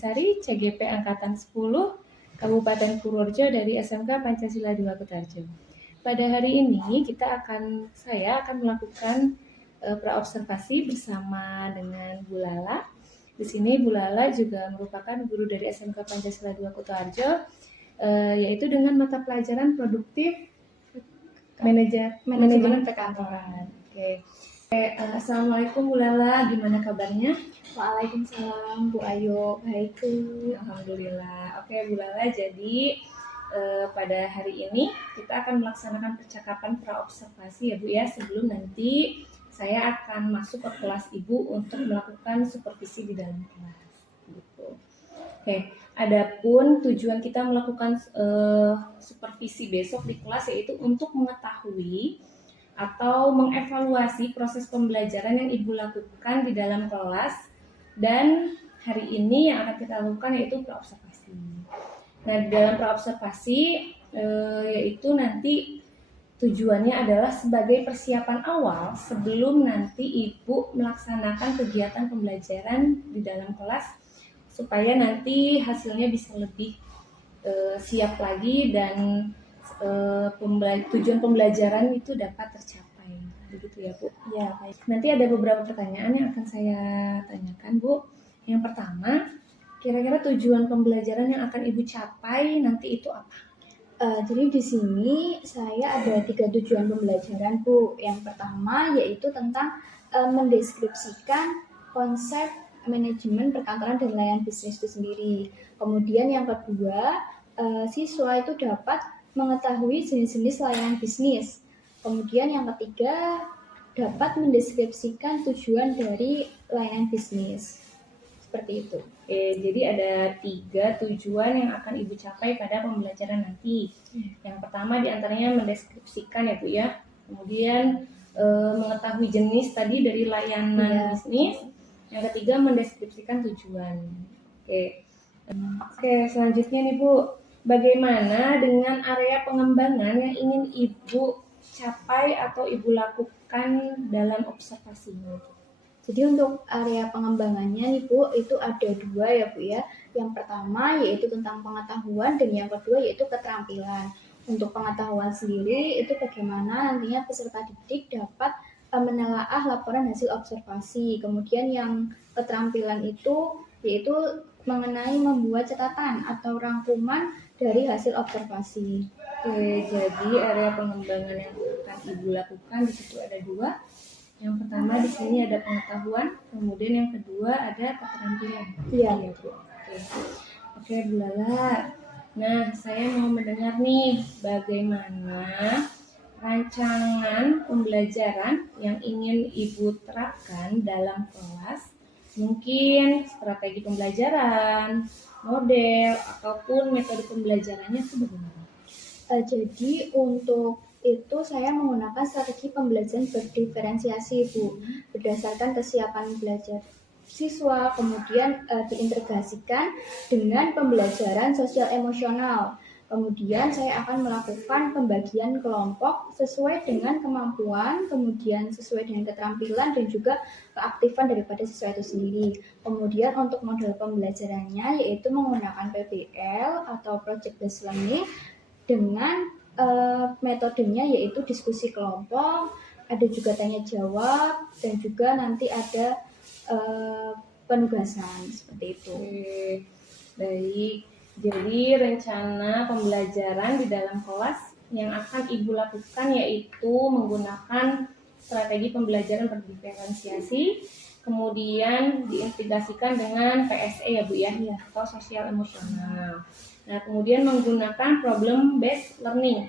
Sari, CGP Angkatan 10, Kabupaten Purworejo dari SMK Pancasila 2 Kutarjo. Pada hari ini saya akan melakukan praobservasi bersama dengan Bu Lala. Di sini Bu Lala juga merupakan guru dari SMK Pancasila 2 Kutarjo, yaitu dengan mata pelajaran produktif manajemen perkantoran. Oke. Assalamualaikum Bu Lala, gimana kabarnya? Waalaikumsalam Bu Ayu, baik Bu. Alhamdulillah. Oke Bu Lala, jadi pada hari ini kita akan melaksanakan percakapan praobservasi ya Bu ya, sebelum nanti saya akan masuk ke kelas Ibu untuk melakukan supervisi di dalam kelas. Gitu. Oke, adapun tujuan kita melakukan supervisi besok di kelas yaitu untuk mengetahui atau mengevaluasi proses pembelajaran yang Ibu lakukan di dalam kelas, dan hari ini yang akan kita lakukan yaitu praobservasi. Nah, di dalam praobservasi yaitu nanti tujuannya adalah sebagai persiapan awal sebelum nanti Ibu melaksanakan kegiatan pembelajaran di dalam kelas, supaya nanti hasilnya bisa lebih siap lagi dan tujuan pembelajaran itu dapat tercapai. Begitu ya Bu? Ya, baik. Nanti ada beberapa pertanyaan yang akan saya tanyakan Bu. Yang pertama, kira-kira tujuan pembelajaran yang akan Ibu capai nanti itu apa? Jadi di sini saya ada 3 tujuan pembelajaran Bu. Yang pertama yaitu tentang mendeskripsikan konsep manajemen perkantoran dan layanan bisnis itu sendiri. Kemudian yang kedua, siswa itu dapat mengetahui jenis-jenis layanan bisnis. Kemudian yang ketiga, dapat mendeskripsikan tujuan dari layanan bisnis. Seperti itu. Jadi ada 3 tujuan yang akan Ibu capai pada pembelajaran nanti. Yang pertama diantaranya mendeskripsikan ya Bu ya. Kemudian mengetahui jenis tadi dari layanan bisnis. Yang ketiga mendeskripsikan tujuan. Oke, selanjutnya nih Bu, bagaimana dengan area pengembangan yang ingin Ibu capai atau Ibu lakukan dalam observasinya? Jadi untuk area pengembangannya nih Bu, itu ada 2 ya Bu ya. Yang pertama yaitu tentang pengetahuan dan yang kedua yaitu keterampilan. Untuk pengetahuan sendiri itu bagaimana nantinya peserta didik dapat menelaah laporan hasil observasi. Kemudian yang keterampilan itu yaitu mengenai membuat catatan atau rangkuman dari hasil observasi. Jadi area pengembangan yang akan Ibu lakukan di situ ada 2. Yang pertama di sini ada pengetahuan, kemudian yang kedua ada keterampilan. Iya ya Bu. Oke Bu Lala. Nah, saya mau mendengar nih bagaimana rancangan pembelajaran yang ingin Ibu terapkan dalam kelas. Mungkin strategi pembelajaran, model, ataupun metode pembelajarannya itu bagaimana? Jadi untuk itu saya menggunakan strategi pembelajaran berdiferensiasi Bu, berdasarkan kesiapan belajar siswa, kemudian diintegrasikan dengan pembelajaran sosial emosional. Kemudian saya akan melakukan pembagian kelompok sesuai dengan kemampuan, kemudian sesuai dengan keterampilan dan juga keaktifan daripada siswa itu sendiri. Kemudian untuk model pembelajarannya yaitu menggunakan PBL atau Project Based Learning dengan metodenya yaitu diskusi kelompok, ada juga tanya jawab dan juga nanti ada penugasan seperti itu. Baik. Jadi rencana pembelajaran di dalam kelas yang akan Ibu lakukan yaitu menggunakan strategi pembelajaran berdiferensiasi, kemudian diintegrasikan dengan PSE ya Bu ya, atau sosial emosional. Nah, kemudian menggunakan problem based learning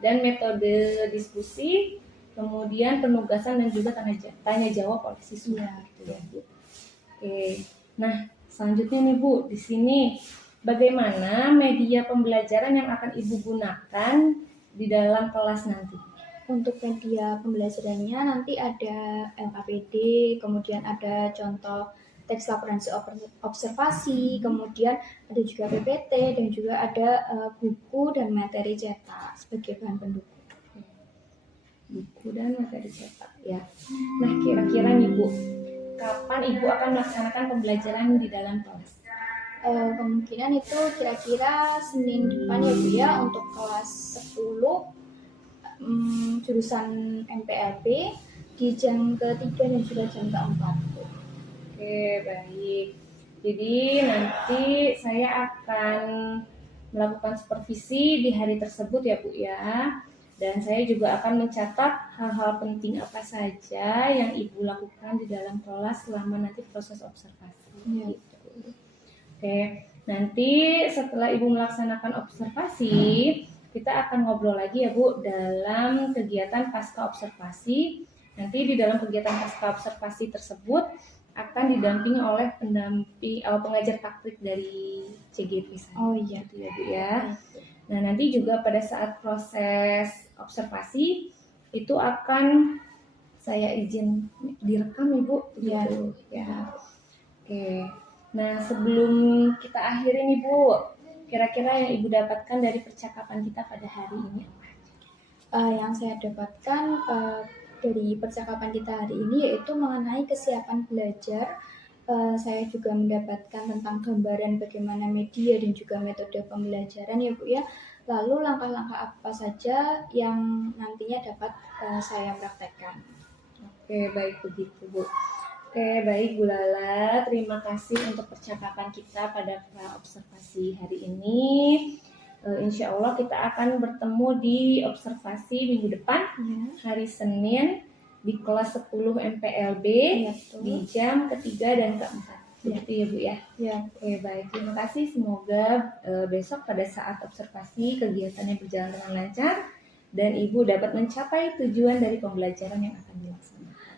dan metode diskusi, kemudian penugasan dan juga tanya jawab oleh siswa. Gitu ya Bu. Oke. Nah, selanjutnya nih Bu, di sini bagaimana media pembelajaran yang akan Ibu gunakan di dalam kelas nanti? Untuk media pembelajarannya nanti ada LKPD, kemudian ada contoh teks laporan observasi, kemudian ada juga PPT dan juga ada buku dan materi cetak sebagai bahan pendukung. Buku dan materi cetak ya. Nah, kira-kira nih Bu, kapan Ibu akan melaksanakan pembelajaran di dalam kelas? Kemungkinan itu kira-kira Senin depan ya Bu ya, untuk kelas 10 jurusan MPLB di jam ketiga dan juga jam keempat. Oke, baik. Jadi nanti saya akan melakukan supervisi di hari tersebut ya Bu ya. Dan saya juga akan mencatat hal-hal penting apa saja yang Ibu lakukan di dalam kelas selama nanti proses observasi. Ya. Gitu. Oke, nanti setelah Ibu melaksanakan observasi, kita akan ngobrol lagi ya Bu dalam kegiatan pasca observasi. Nanti di dalam kegiatan pasca observasi tersebut akan didampingi oleh pengajar taktik dari CGP saya. Oh iya. Gitu ya Bu ya. Nah, nanti juga pada saat proses observasi itu akan saya izin direkam Ibu. Ya. Ya. Oke. Nah, sebelum kita akhiri nih Bu, kira-kira yang Ibu dapatkan dari percakapan kita pada hari ini apa? Yang saya dapatkan dari percakapan kita hari ini yaitu mengenai kesiapan belajar. Saya juga mendapatkan tentang gambaran bagaimana media dan juga metode pembelajaran ya Bu ya. Lalu langkah-langkah apa saja yang nantinya dapat saya praktekkan. Oke, baik begitu Bu. Oke, baik Bu Lala. Terima kasih untuk percakapan kita pada observasi hari ini. Insya Allah kita akan bertemu di observasi minggu depan, hari Senin, di kelas 10 MPLB, di jam ketiga dan keempat. Begitu ya Bu ya? Ya. Oke, baik. Terima kasih. Semoga besok pada saat observasi kegiatannya berjalan dengan lancar dan Ibu dapat mencapai tujuan dari pembelajaran yang akan dilaksanakan.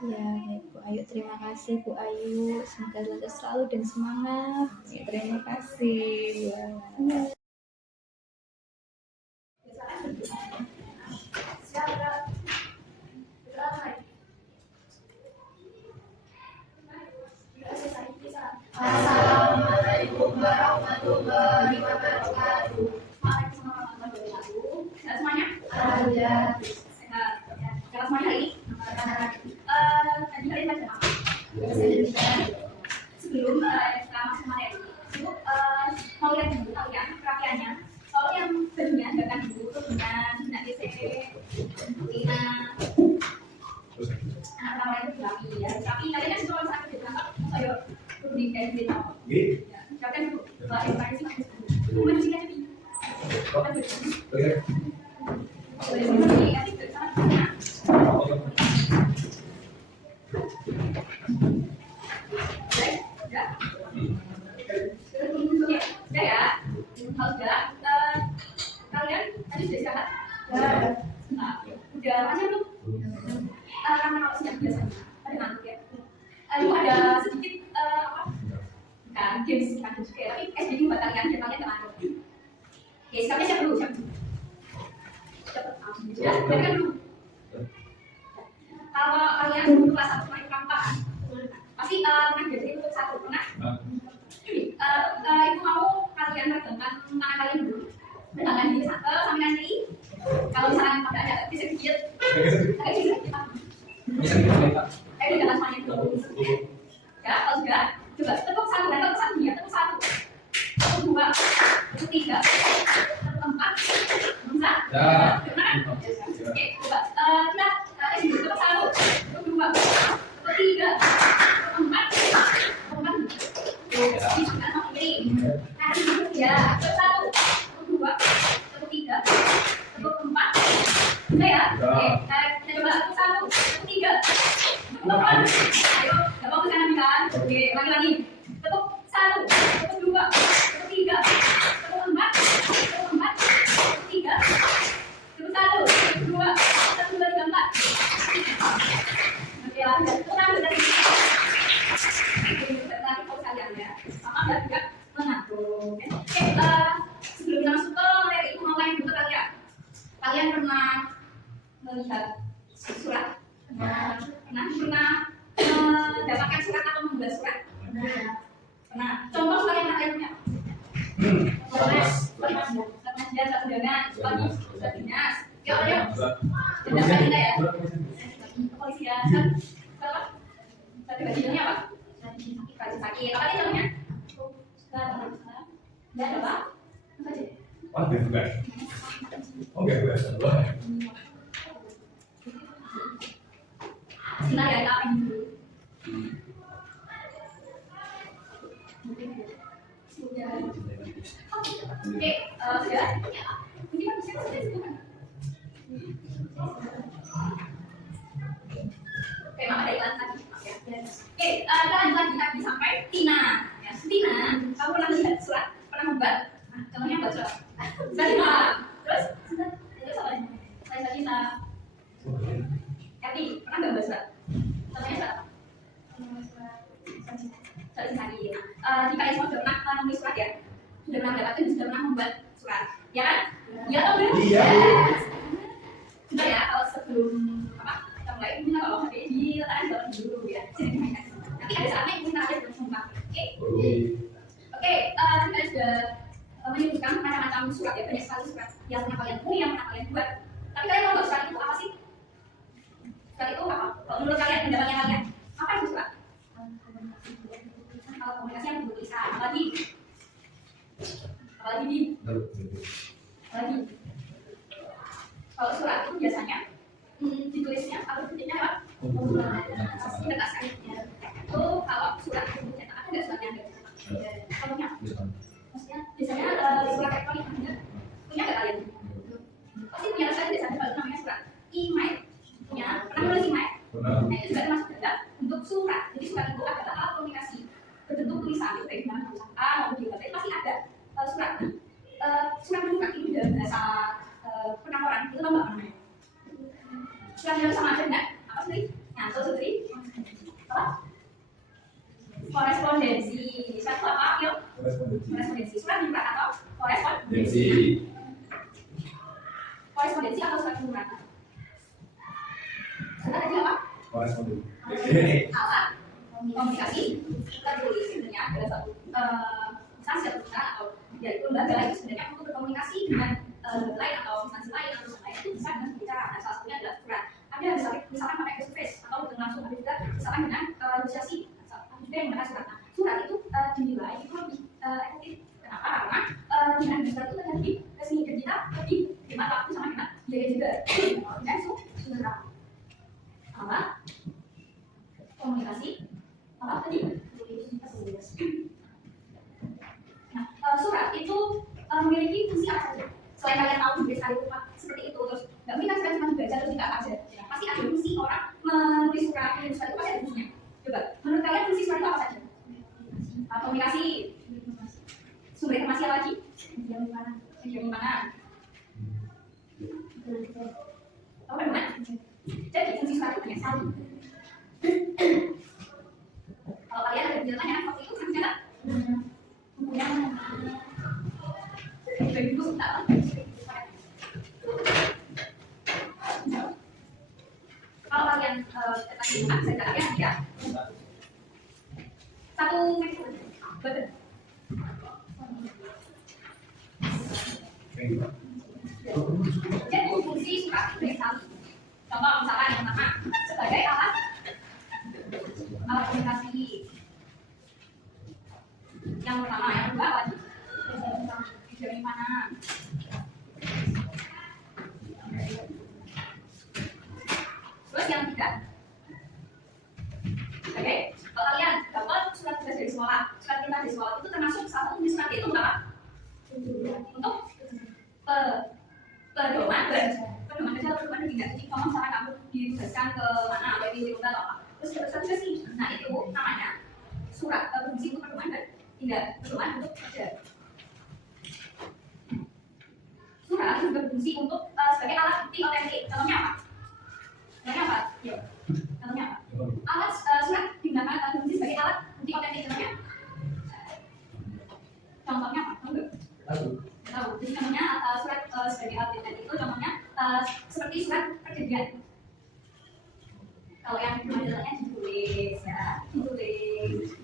Ya, baik Bu Ayu. Terima kasih Bu Ayu. Semoga lancar selalu dan semangat. Ya, terima kasih Bu Lala. Assalamualaikum warahmatullahi wabarakatuh. Semuanya? Ada. Sehat. Semuanya hari ini? Tadi kalian baca apa? Sebelum masuk materi, Ibu mau lihat dulu kalian perapiannya. Soal yang bajunya akan dulu tuh dengan DC, Tina, anak pertama itu dirapi ya. Tapi kalian kan kalau misalkan ditangkap, ayo di kayak gitu. Ya, silakan dulu. Setelah informasi masuk. Mana sih kan? Kalian tadi sudah istirahat? Udah macam belum? Karena kalau siang biasa ada ngantuk ya. Ada sedikit apa? Bukan games juga, tapi jadi buat kalian biar kalian ngantuk. Oke, sekarang siap dulu, siap. Cepet, sudah, biarkan dulu. Kalau kalian dulu kelas 1 main kampak, pasti pernah biasanya untuk 1, pernah? Ibu mau kalian regangkan tangan kalian dulu. Regangkan di sampai nanti. Kalau misalkan pada ada bisa dikit, agak bisa kita. Ayo regangkan semuanya dulu. Ya, kalau sudah, coba tepuk 1, dan tepuk 1 ya, tepuk 1, tepuk 2, tepuk 3, tepuk 4, bisa? Benar? Oke, coba kita tepuk 1, tepuk 2, tepuk 3, tepuk 4, tepuk 4. Ini sudah mau kiri. Ya, tepuk 1, tepuk 2, tepuk 3, tepuk 4. Bisa ya? Oke, kita coba tepuk 1, tepuk 3, tepuk 4. Ayo, gak mau ke kanan kan? Oke, lagi-lagi. Tepuk 1, tepuk 2, tepuk 3, tepuk 4, tepuk 4, tepuk 3, tepuk 1, tepuk 2, 1, 2, 3, 4. Oke, lanjut. Tepuk tangan dari sini. Lagi fokus kalian ya. Sama biar tidak mengantuk. Oke, sebelum kita masuk ke materi, Ibu mau tanya dulu kalian. Kalian pernah melihat surat? Pernah mendapatkan surat atau membuat surat? Pernah. Contoh surat yang kalian punya? Surat undangan, surat dinas. Yuk, ayo. Dendam kita ya. Kepolisian. Surat apa? Surat bagi apa? Bagi sakit. Apa ini namanya? Dan apa? Apa aja? Oh, bukan. Oh, enggak bukan. Sebentar ya, kita akan dulu. Oke, sudah. Ini kan bisa disebutkan. Oke, mama ada iklan tadi. Oke, kita lanjut lagi tadi sampai Tina. Ya, Tina, kamu pernah lihat surat? Pernah membuat? Nah, contohnya buat surat. Tina. Terus apa lagi? Saya Tina. Eti, pernah nggak membuat surat? Contohnya surat apa? Surat sehari. Jika kalian semua sudah pernah menulis surat ya, sudah pernah mendapatkan, sudah pernah membuat surat, ya kan? Iya atau belum? Iya. Sudah ya, kalau sebelum apa? Kita mulai, ini kalau HP diletakkan di bawah dulu ya. Jadi dimainkan. Nanti ada saatnya kita ada dengan sumpah. Oke. Oke, kita sudah menyebutkan macam-macam surat ya, banyak sekali surat yang pernah kalian punya, yang pernah kalian buat. Tapi kalian tahu nggak surat itu apa sih? Surat itu apa? Kalau menurut kalian, pendapatnya kalian, apa itu surat? Kalau komunikasi yang bertulisan, apalagi di apalagi kalau surat itu biasanya ditulisnya atau bentuknya apa? Kertas kainnya. Itu kalau surat itu cetak, ada nggak surat yang ada? Contohnya, maksudnya biasanya surat elektronik punya nggak kalian? Pasti punya rasa biasanya kalau namanya surat email. Punya, pernah nulis email? Nah itu juga termasuk dalam bentuk surat. Jadi surat itu adalah alat komunikasi berbentuk tulisan. Itu baik mana tulisan A maupun B, tapi pasti ada surat. Surat bersurat itu dalam bahasa penamoran itu apa namanya? Surat yang sama aja enggak? Apa sih? Nyantol sendiri? Apa? Korespondensi. Surat itu apa? Yuk. Korespondensi. Surat bersurat atau korespondensi? Korespondensi atau surat bersurat? Surat tadi apa? Korespondensi. Alat komunikasi tertulis sebenarnya adalah satu instansi atau perusahaan atau yaitu lembaga itu sebenarnya untuk berkomunikasi dengan lembaga lain atau instansi lain atau perusahaan lain itu bisa dengan berbicara. Nah, salah satunya adalah surat. Ada misalkan pakai face to face atau dengan langsung, ada juga misalkan dengan negosiasi. Ada juga yang menggunakan surat. Nah, surat itu dinilai itu lebih efektif. Kenapa? Karena dengan surat itu lebih resmi dan kita lebih hemat waktu sama hemat biaya juga. Dan surat alat komunikasi apa tadi? Nah, surat itu memiliki fungsi apa saja? Selain kalian tahu tulis hari rumah seperti itu, terus nggak mungkin kan cuma baca terus tidak aja. Pasti ada fungsi orang menulis surat itu pasti ada fungsinya. Coba, menurut kalian fungsi surat itu apa saja? Komunikasi, sumber informasi apa lagi? Penyimpanan. Apa namanya? Jadi fungsi surat itu banyak sekali. Kalau kalian ada penjelasannya seperti itu, kan tidak? Kemudian bagi buku tak. Kalau kalian tertarik, saya katakan ya. Satu metode, betul. Jadi fungsi surat itu banyak sekali. Contoh misalkan yang pertama sebagai alat komunikasi. Yang pertama, yang kedua apa lagi? Penyimpanan. Terus yang ketiga, oke, kalau kalian dapat surat tugas dari sekolah, surat perintah dari sekolah itu termasuk salah satu jenis surat itu untuk apa? Untuk pedoman kerja atau pedoman tidak. Jadi kalau misalnya kamu ditugaskan ke mana, atau di atau apa, terus satu sih, nah itu namanya surat fungsi untuk pedoman dan tidak pedoman untuk kerja. Surat juga berfungsi untuk sebagai alat bukti otentik. Contohnya apa? Contohnya apa? Ya. Contohnya apa? Alat surat digunakan berfungsi sebagai alat bukti otentik. Contohnya? Contohnya apa? Tahu. Jadi contohnya surat sebagai alat bukti otentik itu contohnya seperti surat perjanjian. Kalau yang majalahnya ditulis ya, ditulis.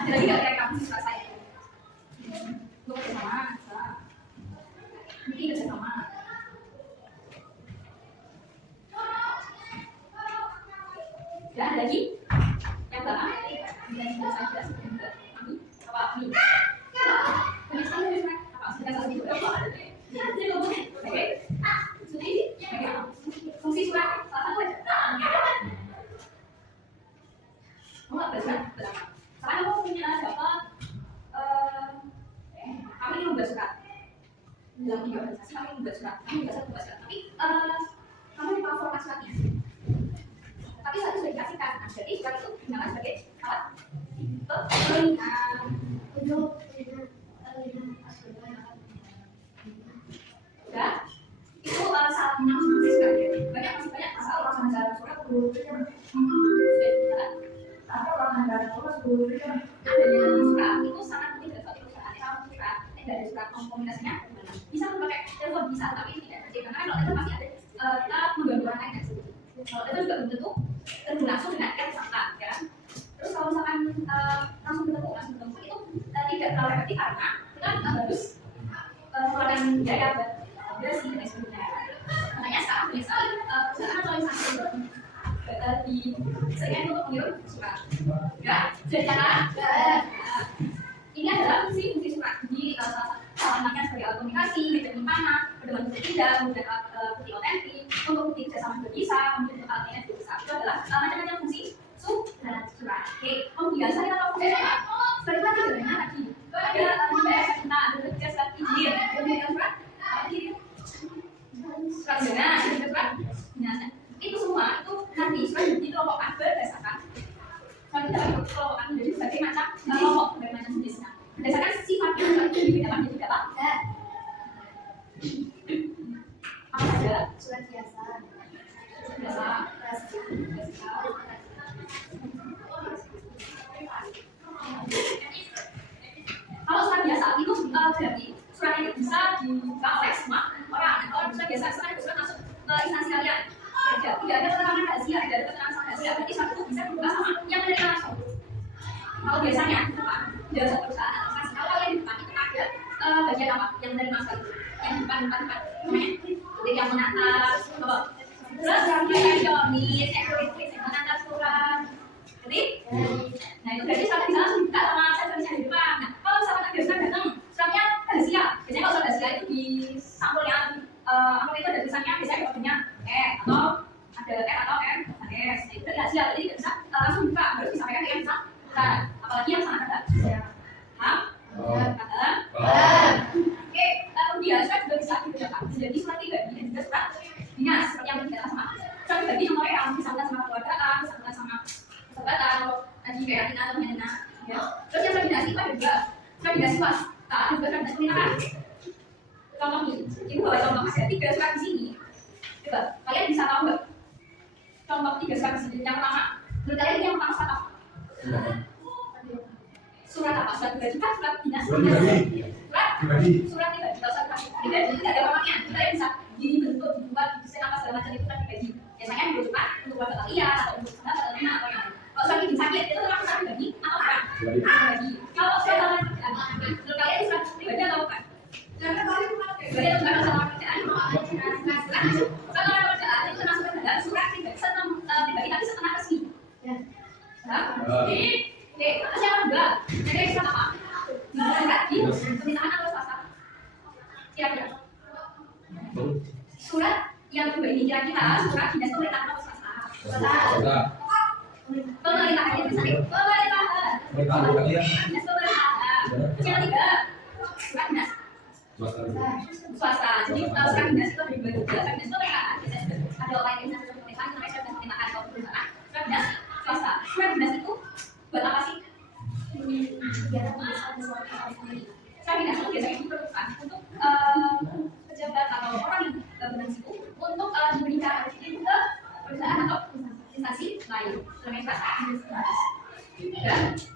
Ada lagi nggak kayak kamu suka saya? Mungkin kerjasama. Ya, ada lagi? Yang pertama, dan saya sudah kami apa ini? Kami selalu apa sudah saya juga apa ada deh. Jadi oke. Jadi fungsi surat salah satu aja. Oh, benar. Saya mau punya dapat kami membuat surat. Dalam video organisasi kami membuat surat. Kami membuat surat. Tapi kami lupa format suratnya. Tapi satu sudah dikasihkan. Nah, jadi surat itu digunakan sebagai alat untuk ya itu saat menang banyak masih banyak asal orang negara surat adanya surat itu sangat penting dalam suatu perusahaan. Kalau surat dari surat komunikasinya bisa memakai telepon bisa, tapi tidak terjadi karena kalau itu pasti ada kita mengganggu orang lain. Kalau itu juga belum tentu terhubung langsung dengan tersangka, ya. Terus kalau misalkan langsung bertemu itu tidak terlalu efektif karena kita harus mengeluarkan biaya berasi dan sebagainya. Makanya sekarang banyak sekali perusahaan atau instansi di sering untuk mengirim surat. Ya, jadi cara ini adalah fungsi surat. Jadi salah satunya sebagai alat komunikasi, media penyimpanan, pedoman bukti tidak, kemudian bukti otentik, untuk bukti kerjasama juga bisa, kemudian untuk alat lainnya juga bisa. Itu adalah macam-macam fungsi surat. Oke, kemudian saya tahu sebagai lagi sebenarnya tadi ada MPS kita ada tugas surat izin, kemudian surat dengan surat itu semua itu nanti surat dikelompokkan berdasarkan surat itu dapat dikelompokkan menjadi berbagai macam kelompok, berbagai macam jenisnya berdasarkan sifatnya surat itu dibedakan menjadi berapa? Apa saja? Surat biasa. Kalau surat biasa itu berarti surat itu bisa dibuka oleh semua orang. Kalau surat biasa surat masuk ke instansi kalian. Tidak ada keterangan rahasia, tidak ada keterangan rahasia. Berarti surat itu bisa dibuka sama yang menerima langsung. Kalau biasanya itu kan dari satu perusahaan atau instansi, kalau yang di depan itu ada bagian apa yang menerima surat itu, yang di depan, jadi yang menata, terus yang elektronik, yang menata surat. Jadi, nah itu berarti surat bisa langsung dibuka sama server di depan. Nah, kalau misalkan ada surat datang, suratnya rahasia. Biasanya kalau surat rahasia itu di sampulnya, apa itu ada tulisannya, biasanya kodenya atau ada atau M, S. Itu rahasia, jadi tidak bisa langsung buka, harus disampaikan ke yang bisa. Apalagi yang sangat ada. Oke, kemudian surat juga bisa dibedakan menjadi surat pribadi dan juga surat dinas, seperti yang kita sama. Surat pribadi contohnya yang misalkan sama keluarga, misalkan sama atau tadi kayak kita atau menena, ya. Terus yang surat dinas itu ada juga surat dinas swasta, ada juga surat dinas pemerintahan. Contoh nih, ibu bawa contoh ada 3 surat di sini. Coba kalian bisa tahu nggak? Contoh 3 surat di sini. Yang pertama, menurut kalian ini yang pertama surat apa? Surat apa? Surat pribadi kan? Surat dinas? Surat pribadi. Surat pribadi. Kalau surat pribadi itu tidak ada namanya. Kita yang bisa dibentuk, dibuat, didesain apa segala macam itu surat pribadi. Biasanya dibutuhkan untuk keluarga kalian atau untuk saudara atau teman atau yang lain. Kalau surat izin sakit itu memang surat pribadi atau bukan? Pribadi. Kalau surat lamaran kerjaan, menurut kalian itu surat pribadi atau bukan? Surat pribadi atau bukan lamaran kerjaan? Surat lamaran kerjaan itu termasuk dalam surat pribadi tapi setengah resmi. Oke, terus yang kedua, jadi surat apa? Surat di pemerintahan atau swasta? Kira-kira? Surat yang kedua ini kira-kira surat dinas pemerintahan atau swasta? Swasta. Pemerintahan itu sakit. Pemerintahan. Dinas pemerintahan. Yang ketiga, surat dinas swasta. Jadi surat dinas itu ada dua juga. Surat dinas pemerintahan. Ada orang yang dinas pemerintahan, namanya surat pemerintahan atau perusahaan. Surat dinas swasta. Surat dinas itu buat apa sih? Surat dinas itu biasanya diperlukan untuk pejabat atau orang yang berbentuk untuk diberikan itu ke perusahaan atau instansi lain. Namanya surat dinas.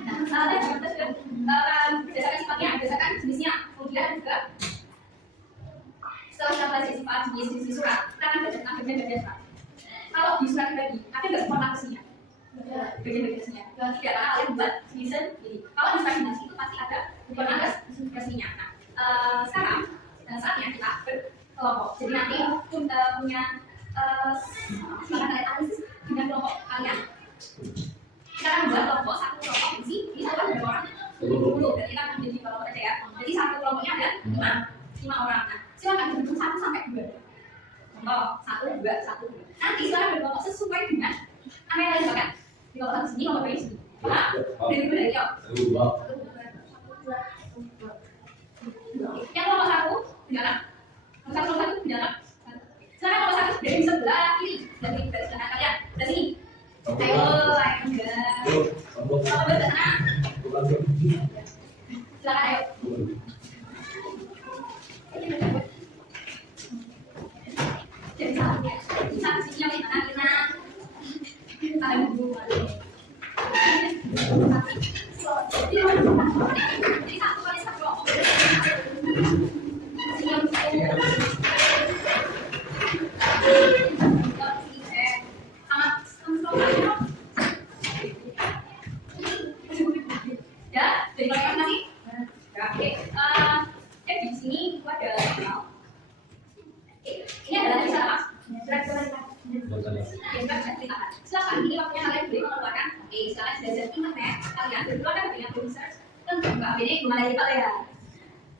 Nah, kita sudah berdasarkan sifatnya, berdasarkan jenisnya, kemudian juga setelah kita belajar sifat jenis surat, kita akan belajar bagian-bagian surat. Kalau di surat pribadi, ada nggak format resminya? Bagian-bagian resminya. Tidak karena kalian buat sendiri. Kalau di surat dinas itu pasti ada format resminya. Nah, sekarang saatnya kita berkelompok. Jadi nanti punya analisis dengan kelompok kalian. Kita akan buat kelompok, satu kelompok ini satu ada berapa orang? 20. Berarti kita akan menjadi kelompok aja ya. Jadi satu kelompoknya ada 5 orang. Nah, silakan berhitung 1 sampai 2. Contoh 1, 2, 1, 2. Nanti silakan berkelompok sesuai dengan apa yang lain bahkan. Di kelompok satu sini, kelompok ini sini. Paham? Dari dulu dari yuk. Yang kelompok 1 berjalan. Kelompok 1 berjalan. Silakan kelompok 1 dari sebelah kiri, dari sebelah kalian, dari sini. Ayo, enggak. Kelompok sana. Silakan ayo. Jadi satu sini yang mana kita? Aduh, jadi satu kali satu kelompok. Ya, jadi kalau nanti, oke. Di sini gua ada ini adalah tulisan apa? Silakan ini waktunya kalian boleh mengeluarkan. Oke, silakan belajar internet kalian berdua kan dengan research tentang ini gimana kita ya.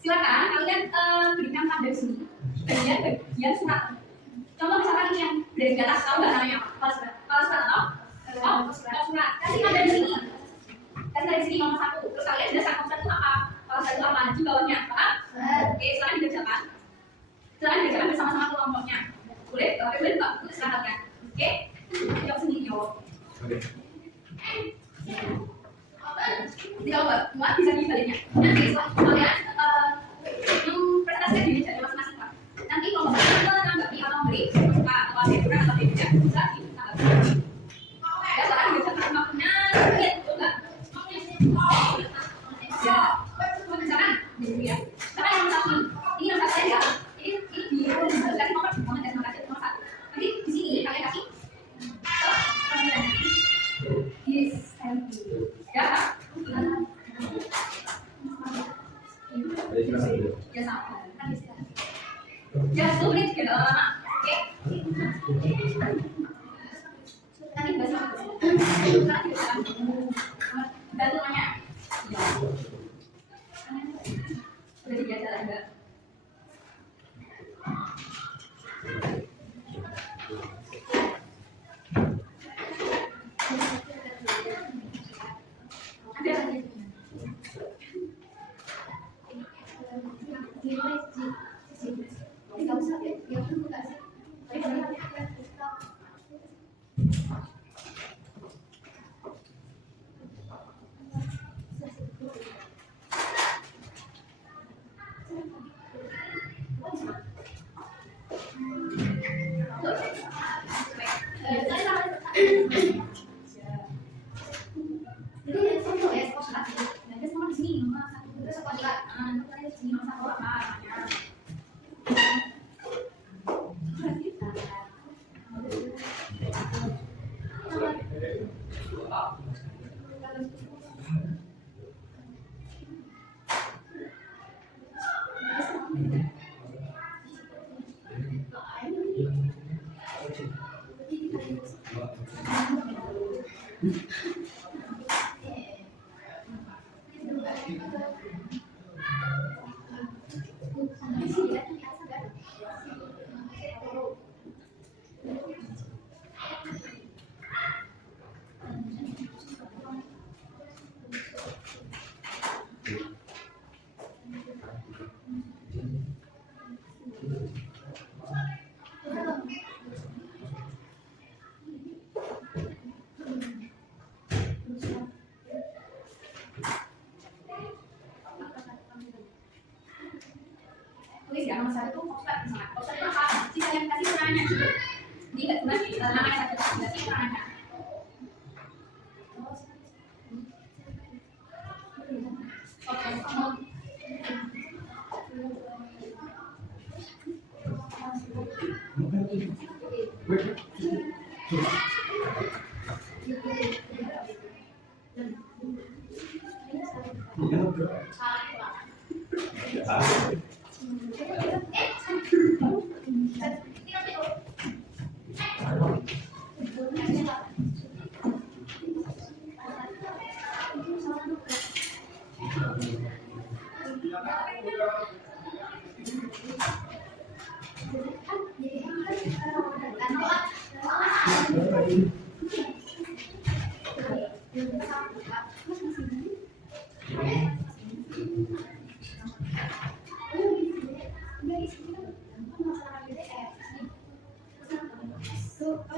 Silakan kalian berikan pada sini bagian surat. Contoh misalkan ini yang dari atas tahu nggak namanya apa? Kepala surat atau surat. Kasih pada di sini. Kasih dari sini nomor 1. Terus kalian jelaskan konsep itu apa? Kepala surat itu apa? Di bawahnya apa? Oke, silakan dikerjakan. Silakan dikerjakan bersama-sama kelompoknya. Boleh? Kalau boleh nggak? Itu silahkan kan. Oke? Jawab sendiri jawab. Jadi kalau nggak muat bisa dibaliknya. Nanti setelah kalian mempresentasikan diri jadi masing-masing pak. Nanti kalau nggak menanggapi atau memberi atau ada kurang atau tidak bisa ditanggapi. Ya sekarang dikerjakan waktunya lihat coba. Ya, misalkan gitu ya. Misalkan yang satu ini yang satu ya. Ini dikasih nomor dan kasih nomor 1. Nanti di sini kalian kasih yes, ya. Ya sama. Ya sulit gitu lama. Oke. Nanti bahasa. Nanti bahasa. Bantu nanya. Udah biasa lah enggak? Tulis ya nomor 1 itu Oxford misalnya. Oxford itu apa? Sisa yang kasih ukurannya. Jadi nggak cuma namanya satu, berarti ukurannya.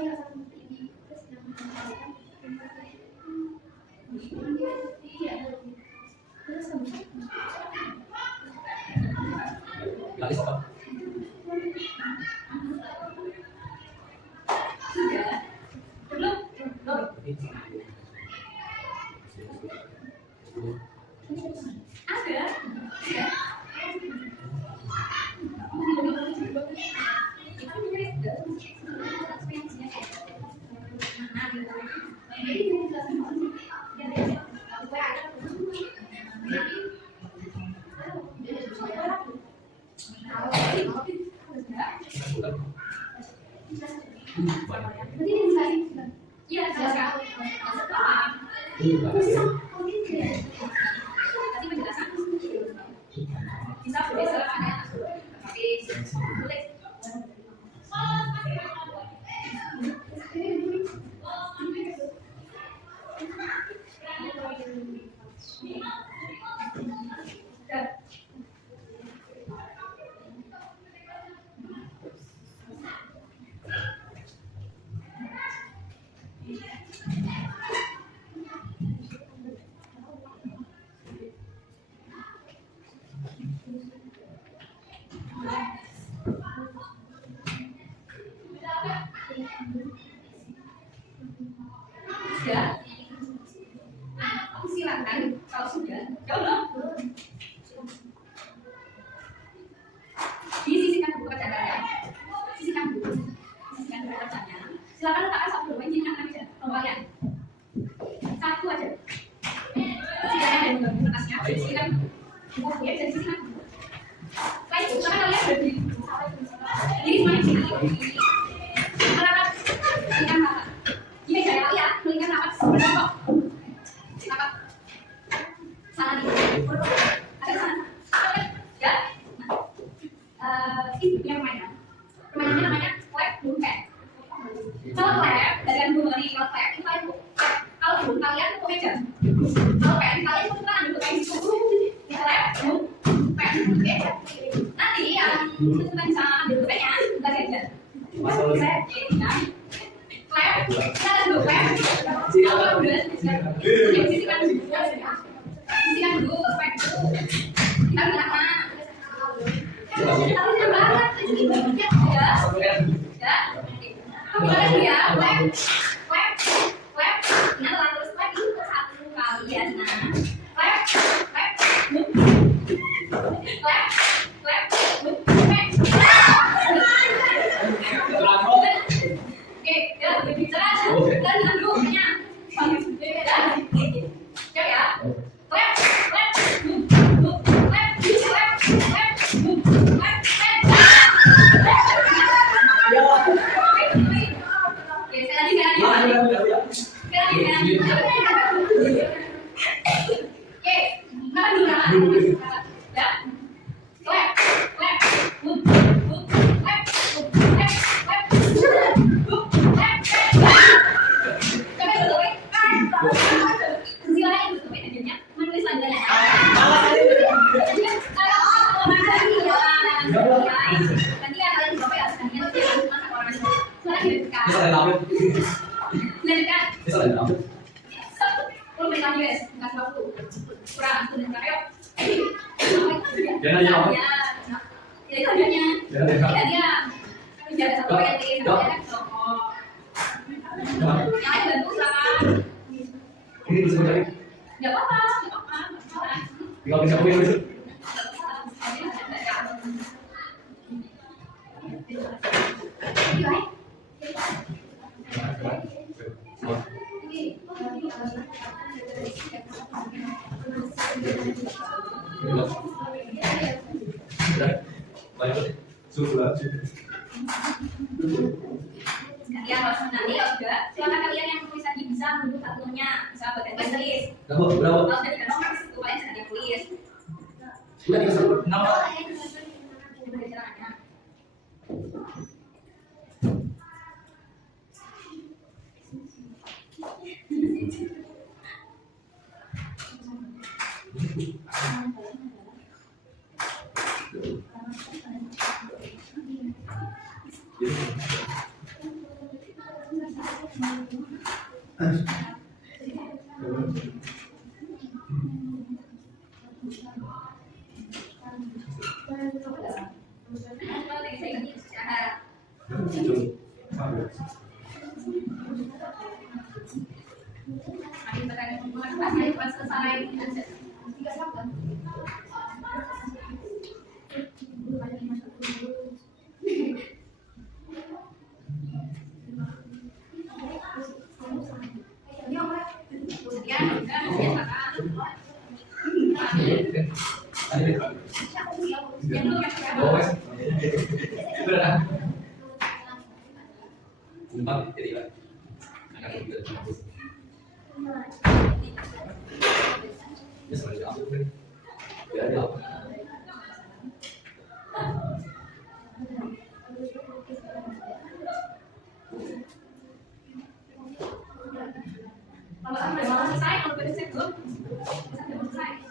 yang satu ini terus yang terus Lagi apa? sudah belum belum ada ya Iya, saya kasih penjelasan. Bisa boleh silakan ya. Boleh. Sudah. Silakan kalau sudah. Ya belum. Disisihkan buku bacanya. Sisihkan buku. Sisihkan buku bacanya. Silakan letakkan satu dompet ini akan aja. Kembalian. Satu aja. Sisihkan buku kertasnya. Sisihkan buku ya. Jadi sisihkan. Baik, sekarang kalian berdiri. Diri semuanya di sini. Merapat. Sisihkan merapat. Ini saya ya, melihat rapat berapa? Rapat. Sana di. Ada sana. Ya. Ini punya permainan. Permainannya namanya clap boom clap. Kalau clap, dari yang dulu dari kalau clap, itu kalian kalau boom kalian itu meja. Kalau pen kalian itu kan duduk kayak gitu. Clap boom pen. Oke. Nanti yang kita bisa ambil pennya, bagi aja. Masuk saya. Nah. Clap, kita dulu clap. Kalau udah, sisihkan dulu. Sisihkan dulu, clap dulu. Kita bilang mana? Kita bilang banget. Ya, ya. Kamu bilang dulu ya, clap, clap, clap. Nah, terus clap itu satu kali ya, nah. Clap, clap, boom. Clap, clap, boom. Oke, ya, berbicara aja. Kita bilang dulu, kayaknya. Ya, ya. Clap, clap, boom, boom, clap, clap, clap, boom, clap, clap. Oke, saya lagi. Oke, kenapa dulu, ya. Clap, clap, boom, boom, clap, boom, clap, clap, boom, clap, clap. Coba dulu, silakan dulu menulisnya, menulis lanjutannya. Nanti ya kalian coba ya, nanti mana orang itu. Silakan dilanjutkan. Lanjutkan. 10 menit lagi guys, nggak 20. Kurang, sudah ayo. Jangan jawab. Ya, itu adanya. Iya dia. Jaga satu PNT sama dia kan. Yang lain bantu silakan. Ini bisa mencari. Nggak apa-apa, nggak apa-apa. Tinggal bisa punya besok. Ya, kalau nanti ya udah, silakan kalian yang tulis tadi bisa menunggu satunya, bisa bagian tulis. Berapa? Kalau udah di nomor itu kalian bisa tulis. Sudah 36. saya ingat istirahat. Kami berani mengatasi pas selesai tiga sahabat. Kalau sampai mau selesai, kalau udah selesai belum? Sampai mau selesai.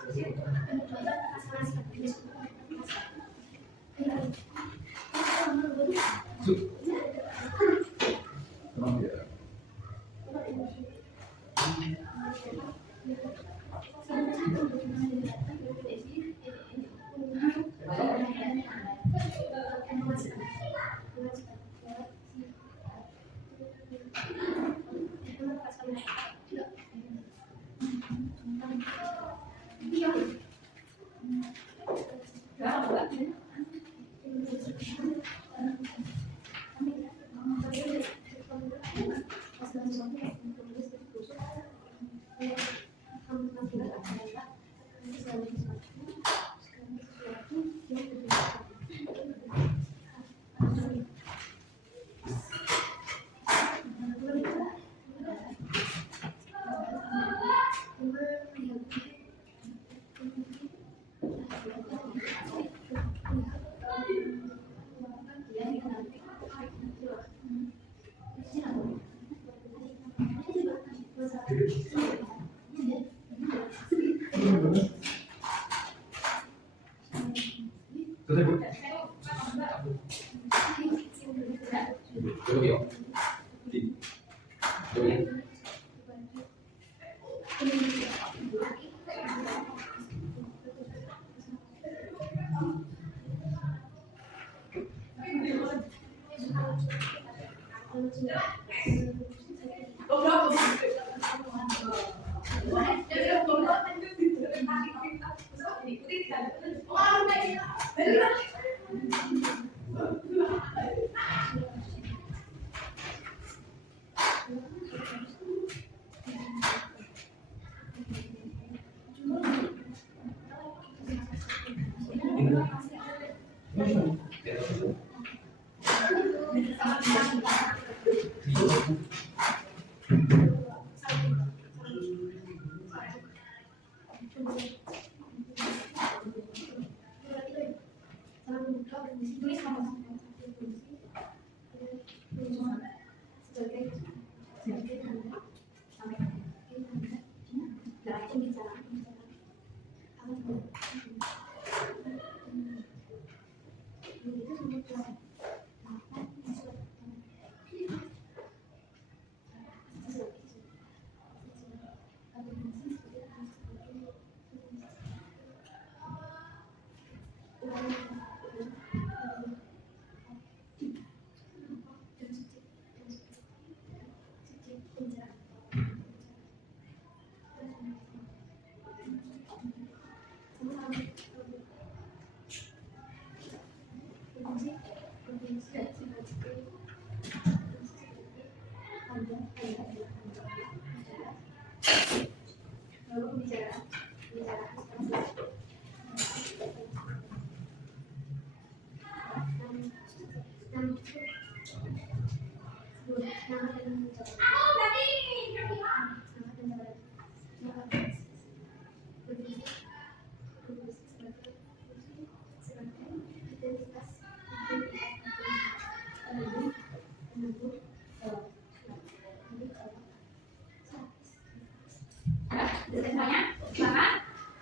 Semuanya, silakan.